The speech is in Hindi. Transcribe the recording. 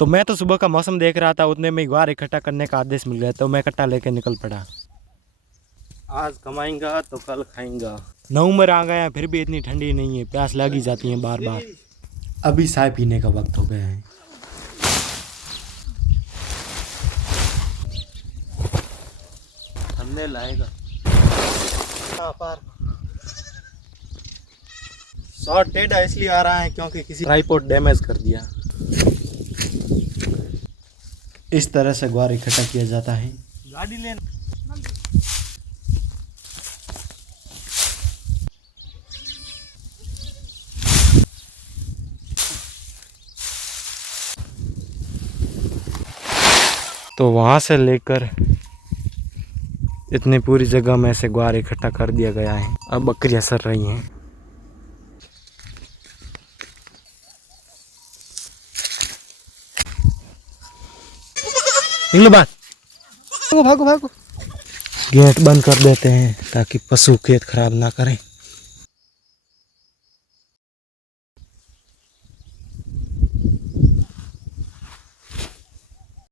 तो मैं तो सुबह का मौसम देख रहा था, उतने में ग्वार इकट्ठा करने का आदेश मिल गया, तो मैं इकट्ठा लेके निकल पड़ा। आज कमाएंगा तो कल खाएंगा। नवंबर आ गया फिर भी इतनी ठंडी नहीं है, प्यास लगी जाती है बार बार। अभी चाय पीने का वक्त हो गया है। हमने लाएगा शॉर्ट टेढ़ा इसलिए आ रहा है क्योंकि किसी ट्राइपॉड डैमेज कर दिया। इस तरह से ग्वार इकट्ठा किया जाता है। गाड़ी लेना तो वहाँ से लेकर इतनी पूरी जगह में से ग्वार इकट्ठा कर दिया गया है। अब बकरियां सर रही हैं। निकलो बाहर, भागो भागो भागो। गेट बंद कर देते हैं ताकि पशु खेत खराब ना करें।